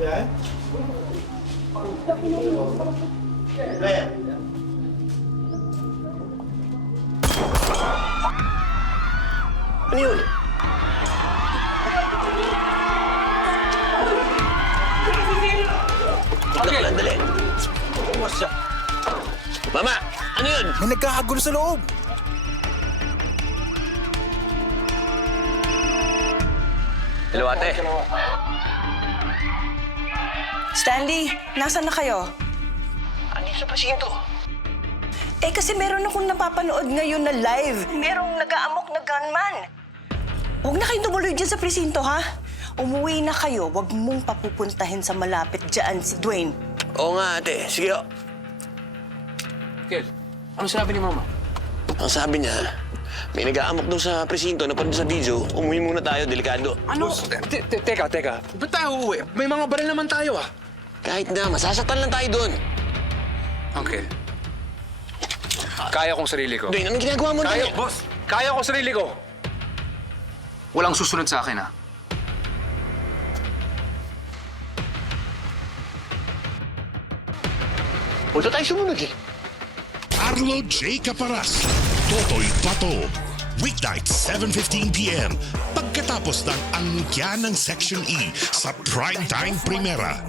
Yan. Player. Ano yun? Okay. Dali. Mama, ano yun? May nagkakagulo sa loob. Hello, ate. Stanley, nasaan na kayo? Andito sa pasyento. Eh kasi meron akong napapanood ngayon na live. Merong nag-aamok na gunman. Huwag na kayong tumuloy dyan sa presinto, ha? Umuwi na kayo. Huwag mong papupuntahin sa malapit dyan si Dwayne. Oo nga, ate. Sige, oh. Kel, ano sabi ni Mama? Ang sabi niya, may nag-aamok daw sa presinto, napanood sa video. Umuwi muna tayo, delikado. Ano? Teka. Ba't tayo uuwi? May mga baril naman tayo, ah. Kahit na, masasaktan lang tayo doon. Uncle, kaya kong sarili ko. Dwayne, anong ginagawa mo Kaya, doon? boss, kaya ko sarili ko. Walang susunod sa akin, ha? Huwag tayo sumunod eh. Arlo J. Caparas, Totoy Pato. Weeknight, 7:15 p.m. Pagkatapos ng angkya ng Section E sa Primetime Primera.